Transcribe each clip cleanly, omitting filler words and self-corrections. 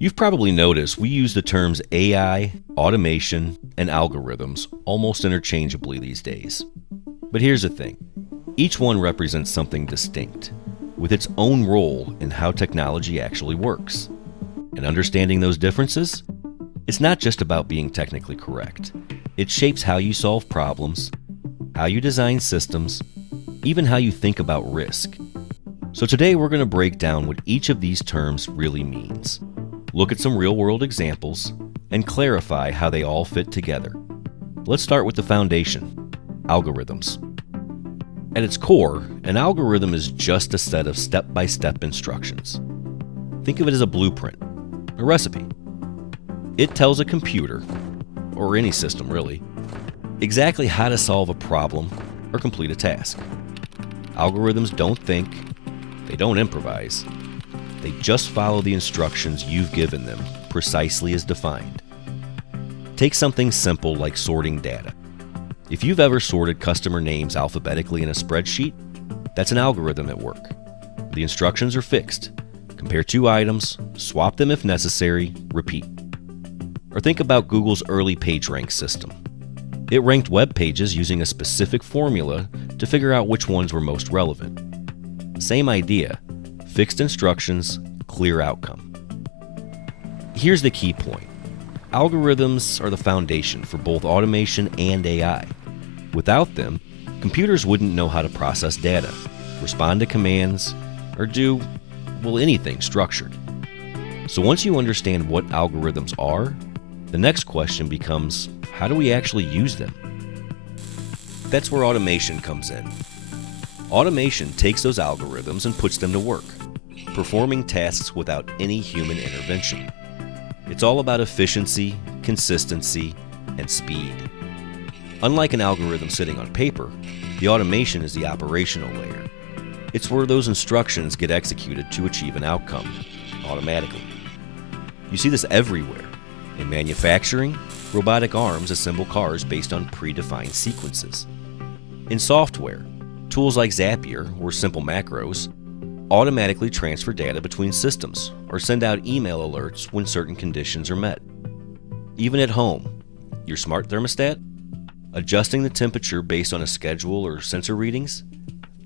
You've probably noticed we use the terms AI, automation, and algorithms almost interchangeably these days. But here's the thing. Each one represents something distinct, with its own role in how technology actually works. And understanding those differences, it's not just about being technically correct. It shapes how you solve problems, how you design systems, even how you think about risk. So today we're going to break down what each of these terms really means, look at some real-world examples, and clarify how they all fit together. Let's start with the foundation, algorithms. At its core, an algorithm is just a set of step-by-step instructions. Think of it as a blueprint, a recipe. It tells a computer, or any system really, exactly how to solve a problem or complete a task. Algorithms don't think, they don't improvise, they just follow the instructions you've given them precisely as defined. Take something simple like sorting data. If you've ever sorted customer names alphabetically in a spreadsheet, that's an algorithm at work. The instructions are fixed. Compare two items, swap them if necessary, repeat. Or think about Google's early PageRank system. It ranked web pages using a specific formula to figure out which ones were most relevant. Same idea, fixed instructions, clear outcome. Here's the key point. Algorithms are the foundation for both automation and AI. Without them, computers wouldn't know how to process data, respond to commands, or do, well, anything structured. So once you understand what algorithms are, the next question becomes, how do we actually use them? That's where automation comes in. Automation takes those algorithms and puts them to work, performing tasks without any human intervention. It's all about efficiency, consistency, and speed. Unlike an algorithm sitting on paper, the automation is the operational layer. It's where those instructions get executed to achieve an outcome, automatically. You see this everywhere. In manufacturing, robotic arms assemble cars based on predefined sequences. In software, tools like Zapier or simple macros automatically transfer data between systems or send out email alerts when certain conditions are met. Even at home, your smart thermostat, adjusting the temperature based on a schedule or sensor readings,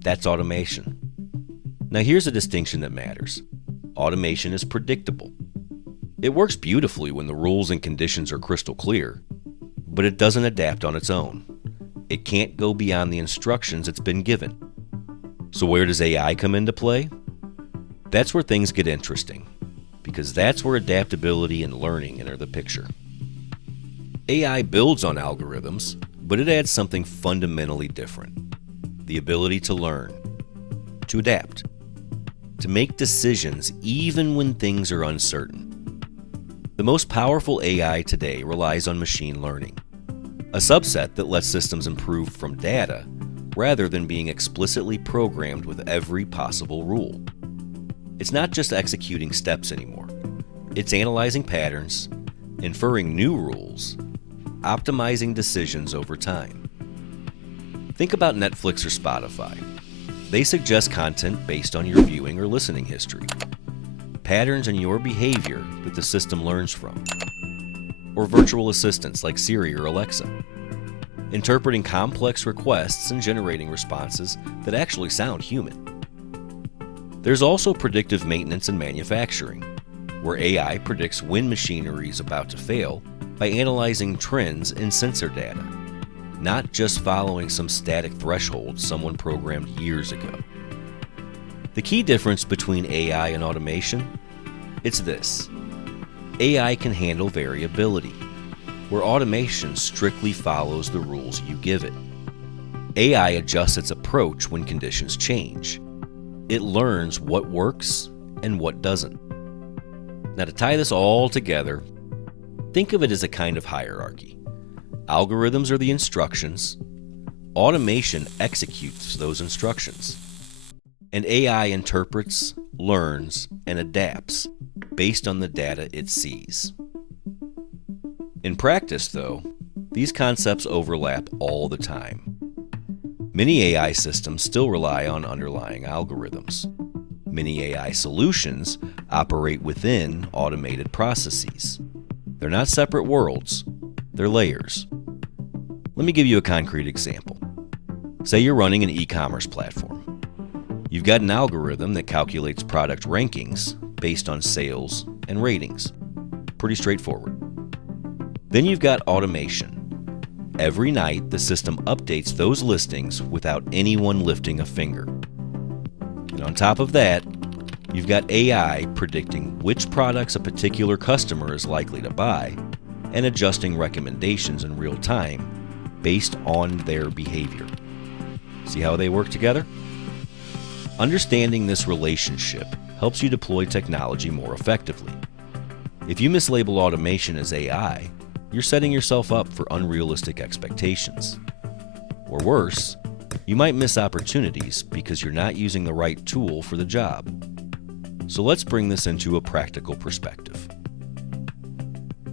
that's automation. Now here's a distinction that matters. Automation is predictable. It works beautifully when the rules and conditions are crystal clear, but it doesn't adapt on its own. It can't go beyond the instructions it's been given. So where does AI come into play? That's where things get interesting, because that's where adaptability and learning enter the picture. AI builds on algorithms, but it adds something fundamentally different. The ability to learn, to adapt, to make decisions even when things are uncertain. The most powerful AI today relies on machine learning, a subset that lets systems improve from data rather than being explicitly programmed with every possible rule. It's not just executing steps anymore. It's analyzing patterns, inferring new rules, optimizing decisions over time. Think about Netflix or Spotify. They suggest content based on your viewing or listening history, patterns in your behavior that the system learns from. Or virtual assistants like Siri or Alexa, interpreting complex requests and generating responses that actually sound human. There's also predictive maintenance in manufacturing, where AI predicts when machinery is about to fail by analyzing trends in sensor data, not just following some static threshold someone programmed years ago. The key difference between AI and automation? It's this. AI can handle variability, where automation strictly follows the rules you give it. AI adjusts its approach when conditions change. It learns what works and what doesn't. Now, to tie this all together, think of it as a kind of hierarchy. Algorithms are the instructions, automation executes those instructions, and AI interprets, learns, and adapts based on the data it sees. In practice, though, these concepts overlap all the time. Many AI systems still rely on underlying algorithms. Many AI solutions operate within automated processes. They're not separate worlds, they're layers. Let me give you a concrete example. Say you're running an e-commerce platform. You've got an algorithm that calculates product rankings based on sales and ratings. Pretty straightforward. Then you've got automation. Every night, the system updates those listings without anyone lifting a finger. And on top of that, you've got AI predicting which products a particular customer is likely to buy and adjusting recommendations in real time based on their behavior. See how they work together? Understanding this relationship helps you deploy technology more effectively. If you mislabel automation as AI, you're setting yourself up for unrealistic expectations. Or worse, you might miss opportunities because you're not using the right tool for the job. So let's bring this into a practical perspective.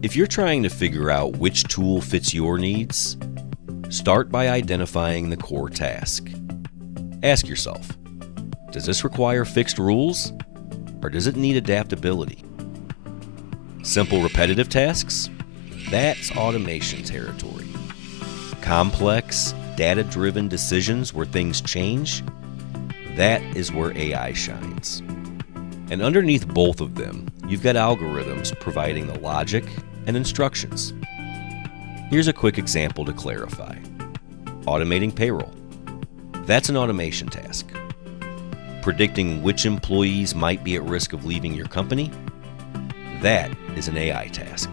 If you're trying to figure out which tool fits your needs, start by identifying the core task. Ask yourself, does this require fixed rules, or does it need adaptability? Simple repetitive tasks? That's automation territory. Complex, data-driven decisions where things change? That is where AI shines. And underneath both of them, you've got algorithms providing the logic and instructions. Here's a quick example to clarify. Automating payroll. That's an automation task. Predicting which employees might be at risk of leaving your company? That is an AI task.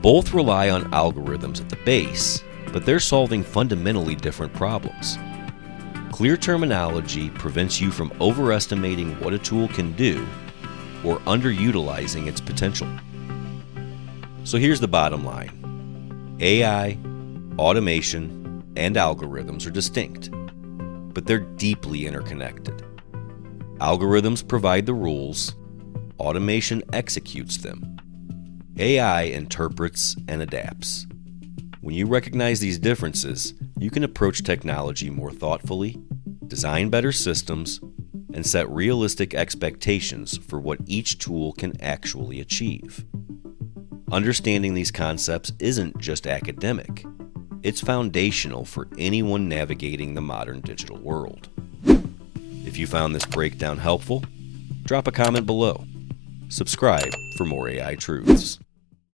Both rely on algorithms at the base, but they're solving fundamentally different problems. Clear terminology prevents you from overestimating what a tool can do or underutilizing its potential. So here's the bottom line. AI, automation, and algorithms are distinct, but they're deeply interconnected. Algorithms provide the rules, automation executes them. AI interprets and adapts. When you recognize these differences, you can approach technology more thoughtfully, design better systems, and set realistic expectations for what each tool can actually achieve. Understanding these concepts isn't just academic, it's foundational for anyone navigating the modern digital world. If you found this breakdown helpful, drop a comment below. Subscribe for more AI truths.